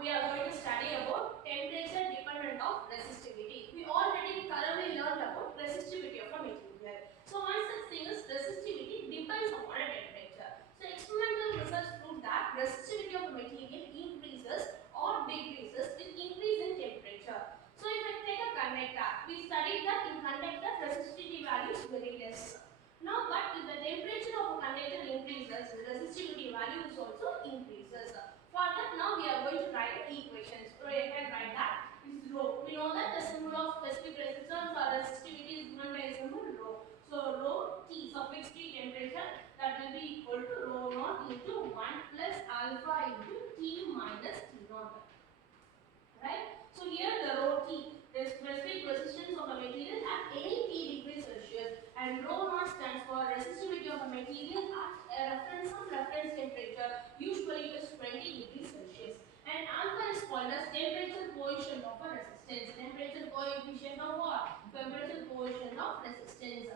we are going to study about temperature dependent of resistivity. We already thoroughly learned about resistivity of a material. So one such thing is resistivity depends upon a temperature. So experimental research proved that resistivity of a material increases or decreases with increase in temperature. So if I take a conductor, we studied that in conductor resistivity value is very less. Now, but if the temperature of a conductor increases, the resistivity value is also increases. For that, now we are going to write equations. So you can write that is rho. We know that the symbol of specific resistance or resistivity is given by a symbol rho. So rho T suffix T temperature, that will be equal to rho naught into 1 plus alpha into T minus T naught. Right? So here the rho T, the specific resistance of a material at any T degrees Celsius, and rho naught stands for resistivity of a material at some reference temperature, usually it is 20 degrees Celsius. And alpha is called as temperature coefficient of a resistance. Temperature coefficient of what? Temperature coefficient of resistance.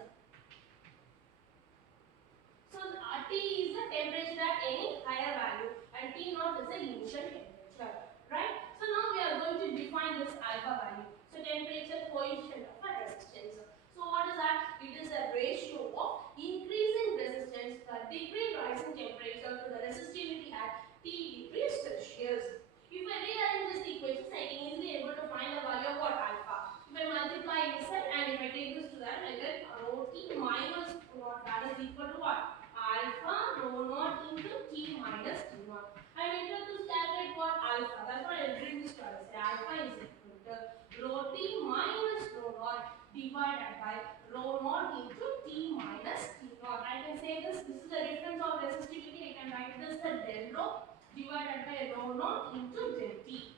So T is the temperature at any higher value, and T naught is the initial temperature. Right? So now we are going to define this alpha value. So temperature coefficient of a resistance. So what is that? It is a ratio of increasing resistance per degree rise in temperature to the resistivity at T degrees Celsius. If I rearrange this equation, I can easily able to find the value of what alpha. If I multiply this and if I take this to that, I get rho T minus what, that is equal to what? Alpha rho naught into T minus T naught. I am able to calculate what alpha. That's why I am doing this twice. Alpha is equal to rho T minus rho naught divided by rho naught into T minus T naught. I can say this is the difference of resistivity. I can write this as del rho divided by rho naught into del T.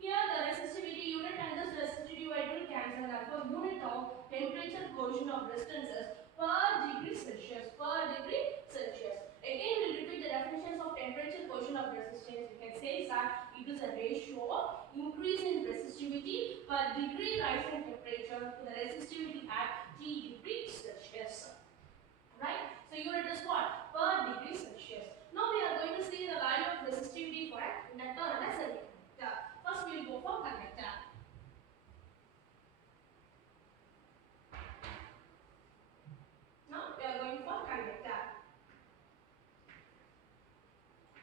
Here the resistivity unit and this resistivity unit will cancel. Therefore, unit of temperature coefficient of resistances per degree Celsius. Per degree Celsius. Again, we will repeat the definitions of temperature coefficient of resistance. We can say that it is a ratio of increase in resistivity per degree rise in temperature to the resistivity at T degree Celsius. Right? So unit is what? Per degree Celsius. Now we are going to see the value of resistivity for a conductor and a semiconductor. First we will go for conductor. Now we are going for conductor.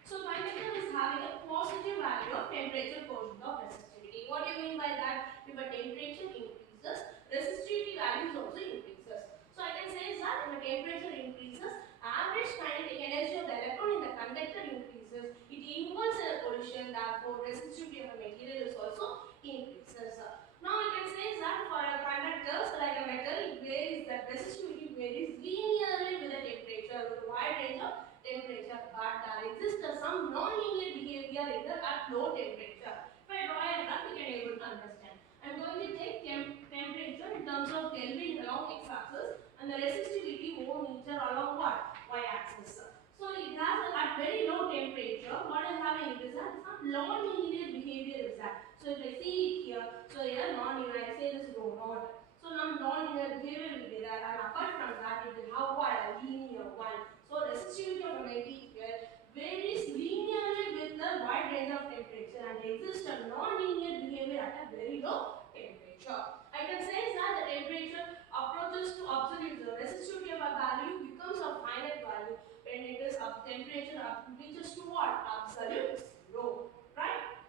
So conductor is having a positive value of temperature coefficient of resistivity. What do you mean by that? If a temperature increases, resistivity values also increases. So I can say that if the temperature increases, average kinetic energy of the electron in the conductor increases. It involves in a collision, therefore resistivity of the material is also increases. Now I can say that for a conductors like a metal, it varies, the resistivity varies linearly with the temperature, with a wide range of temperature, but there exists some non-linear behavior in the at low temperature. If I draw a graph, we can able to understand. I am going to take temperature in terms of Kelvin along x-axis and the resistivity ohm meter along what? Y-axis. So it has at very low temperature, what is having it is that some non-linear behavior is that. So if I see it here, so here non-linear, I say this rho naught. So now non-linear behavior will be there, and apart from that, it will have what? A linear one. So resistivity of a material varies linearly with the wide range of temperature and exists a non-linear behavior at a very low temperature. I can say that the temperature approaches to absolute zero. Resistivity of a value becomes a finite value when it is up temperature reaches to what? Absolute zero. Right?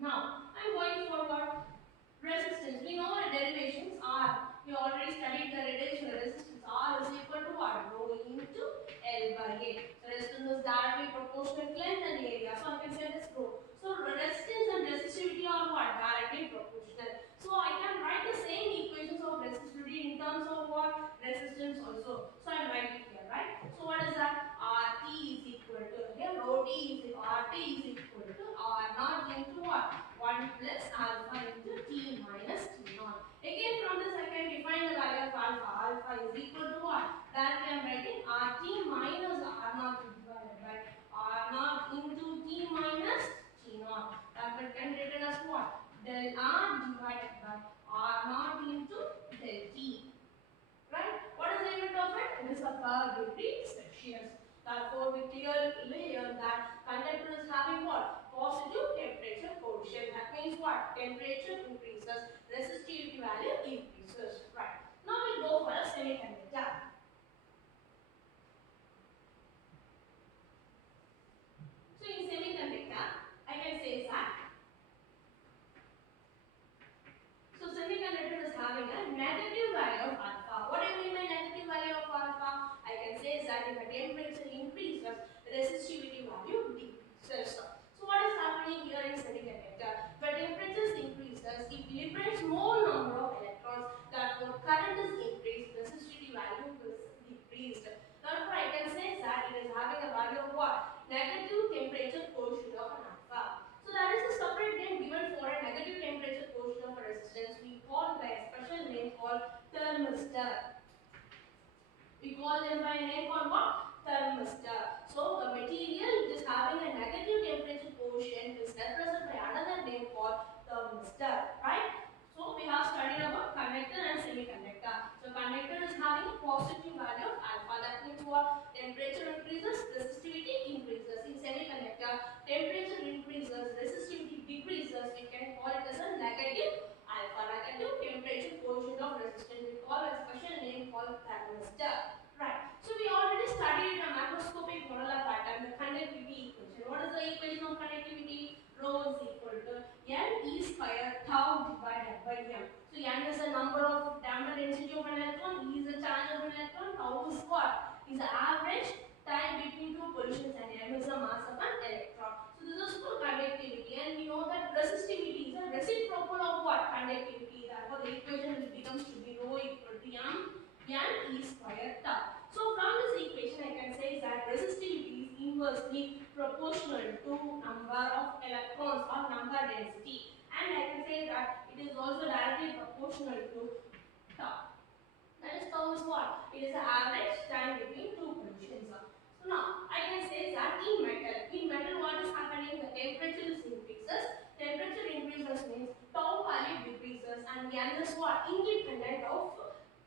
Now, I am going forward. Resistance. We know our derivations are. We already studied the relation. Resistance R is equal to what? Rho into L by A. So resistance is directly proportional to length and area. So I can say this rho. So resistance and resistivity are what? Directly proportional. So I can write the same equations of resistivity in terms of what? Resistance also. So I am writing here, right? So what is that? RT is equal to here rho T is equal RT is equal to R naught into what? 1 plus alpha into T minus T naught. Again from this I can define the value of alpha. Alpha is equal to what? Directly I am writing RT minus R naught divided by R naught into T minus T naught. That will can written as what? Del R divided by R naught into del T. Right? What is the unit of it? It is a per degree Celsius. Therefore, we clearly learn that conductor is having what? Positive temperature coefficient. what? Temperature increases, resistivity value increases. Right. Now we go for a semiconductor. So in semiconductor, I can say that. So semiconductor is having a negative value of alpha. What do you mean by negative value of alpha? I can say that if the temperature increases, the resistivity value decreases. So what is happening here in semiconductor? When temperature increases, it liberates more number of electrons. Therefore, current is increased, resistivity value is decreased. Therefore, I can say that it is having a value of what? Negative temperature quotient of an alpha. So that is a separate name given for a negative temperature quotient of a resistance. We call by a special name called thermistor. We call them by a name called what? Thermistor. So the material which is having a negative temperature quotient is represented by another name called thermistor. Right? So we have studied about conductor and semiconductor. So conductor is having a positive value of alpha. That means what? Temperature increases, resistivity increases. In semiconductor, temperature increases, resistivity decreases. We can call it as a negative alpha, negative temperature quotient of resistance. We call a special name called thermistor. Right. So we already studied in a macroscopic model of atom the conductivity equation. What is the equation of conductivity? Rho is equal to N E square tau divided by M. So N is the number of damped density of an electron, E is the charge of an electron, tau is what? Is the average time between two positions, and M is the mass of an electron. So this is for conductivity, and we know that resistivity is a reciprocal of what? Conductivity. Therefore the equation becomes to be rho equal to M N E square tau. So from this equation I can say that resistivity is inversely proportional to number of electrons or number density, and I can say that it is also directly proportional to tau. That is tau is what? It is the average time between two positions. So now I can say that in metal what is happening? The temperature is increases. Temperature increases means tau value decreases, and N is what? Independent of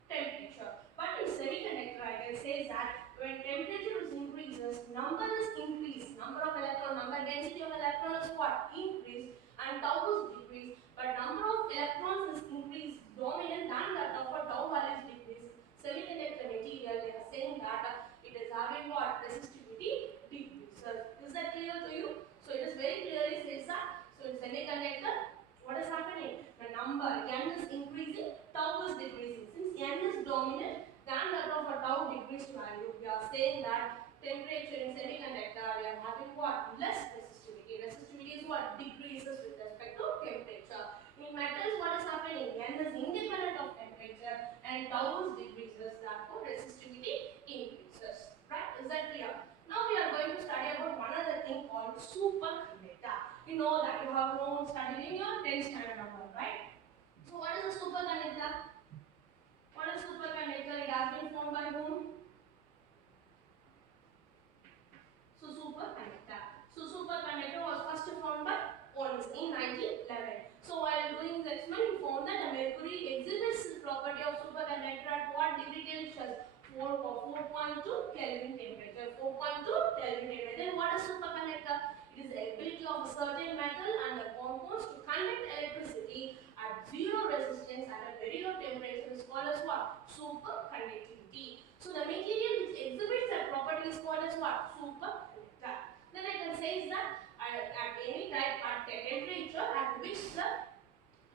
temperature. But in semiconductor, I can say that when temperature is increases, number is increased. Number of electron, number density of electron is what? Increased, and tau is decreased. But number of electrons is increased dominant than that of a tau value is decreased. Semiconductor material, they are saying that it is having what? Resistivity decreases. Is that clear to you? So it is very clearly says that. So in semiconductor, what is happening? The number N is increasing, tau is decreasing. Since N is dominant than that of a tau decreased value, we are saying that temperature in semiconductor, we are having what? Less resistivity. Resistivity is what? Decreases with respect to temperature. In metals, what is happening? N is independent of temperature and tau is decreases. Therefore, resistivity increases. Right? Is that clear? Now we are going to study about one other thing called superconductor. You know that you have known studied in your 10th standard number, right? So what is a superconductor? What is superconductor? It has been formed by whom? So superconductor. So superconductor was first formed by Onnes in 1911. So while doing the experiment, we found that mercury exhibits the property of superconductor at what degree temperature? 4.2 Kelvin temperature. 4.2 Kelvin temperature. Then what is superconductor? It is the ability of a certain metal and the compounds to conduct electricity at zero resistance at a very low temperature is called as what? Superconductivity. So the material which exhibits that property is called as what? Superconductor. Then I can say is that at any time at a temperature at which the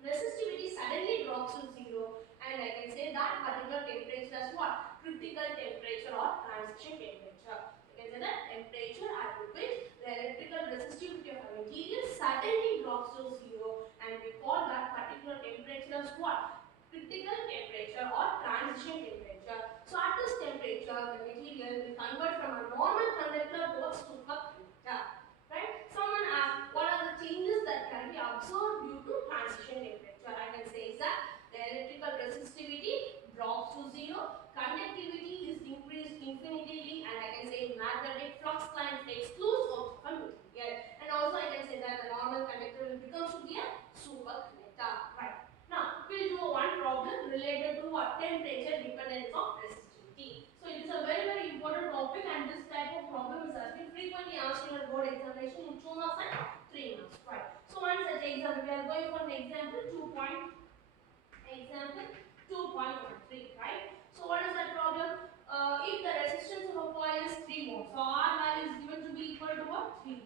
resistivity suddenly drops to zero, and I can say that particular temperature as what? Critical temperature or transition temperature. You can say that temperature at which the electrical resistivity of a material suddenly drops to zero, and we call that particular temperature as what? Critical temperature or transition temperature. So at this temperature, the material will convert from a normal conductor to a superconductor. Right? Someone asked, what are the changes that can be observed due to transition temperature? I can say is that the electrical resistivity drops to zero, conductivity is increased infinitely, and I can say magnetic flux lines excludes of a material. And also I can say that the normal conductor will become to be a superconductor. Right. Now we'll do one problem related to what? Temperature dependence of resistivity. So it is a very important topic, and this type of problem is has been frequently asked in your board examination in 2 marks and 3 marks. Right. So once the example. We are going for an example 2.13, right? So what is that problem? If the resistance of a coil is 3 ohm, so R value is given to be equal to what? 3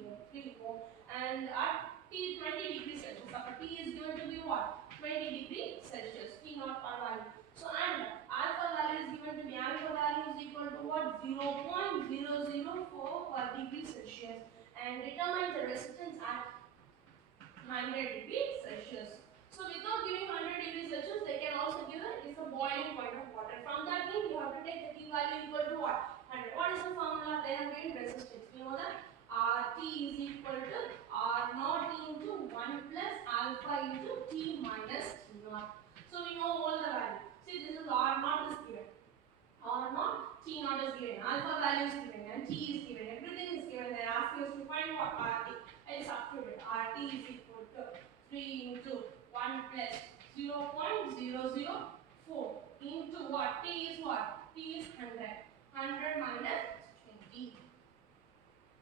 ohm. And at T 20 degrees Celsius, our T is given to be what? 20 degrees Celsius, T not R value. So and alpha value is given to be, alpha value is equal to what? 0.004 degree Celsius. And determine the resistance at 100 degrees Celsius. So without giving 100 degrees Celsius, they can also give is the boiling point of water. From that mean you have to take the T value equal to what? 100. What is the formula? They have given resistance. We know that RT is equal to R naught into 1 plus alpha into T minus T naught. So we know all the value. See, this is R naught is given. R naught, T naught is given, alpha value is given, and T is given, everything is given. They are asking us to find what? RT. I substitute it. RT is equal to 3 into 1 plus 0.004 into what? T is what? T is 100. 100 minus 20.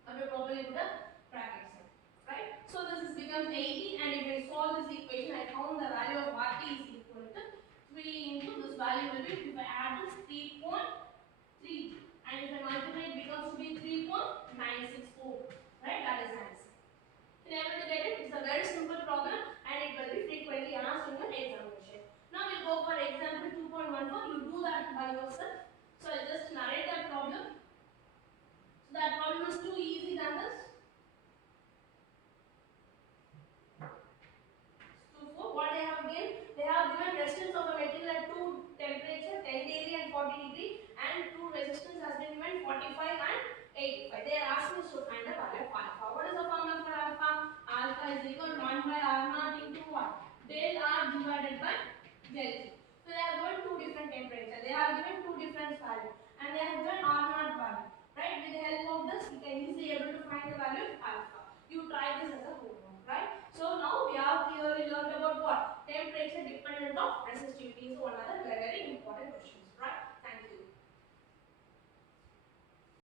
I will probably put a bracket here, right? So this is becomes 80, and if I solve this equation, I found the value of RT is equal to 3 into this value will be, if I add this 3.3, and if I multiply it becomes to be 3.964, right? That is the answer. If you able to get it, it's a very simple problem and it will be frequently asked in your examination. Now we'll go for example 2.14. You do that by yourself. So I'll just narrate that problem. So that problem is too easy than this. 2.4. What they have given? They have given resistance of a material at two temperature 10 degree and 40 degree, and two resistance has been given 45 and 85. They are asking us to find the value of alpha. What is the formula for alpha? Alpha is equal to 1 by R naught into what? Del R divided by del T. So they have given two different temperatures. They have given two different values, and they have given R naught value. Right? With the help of this, you can easily able to find the value of alpha. You try this as a homework, right? So now we have clearly learned about what? Temperature dependent of resistivity is one other very, very important question.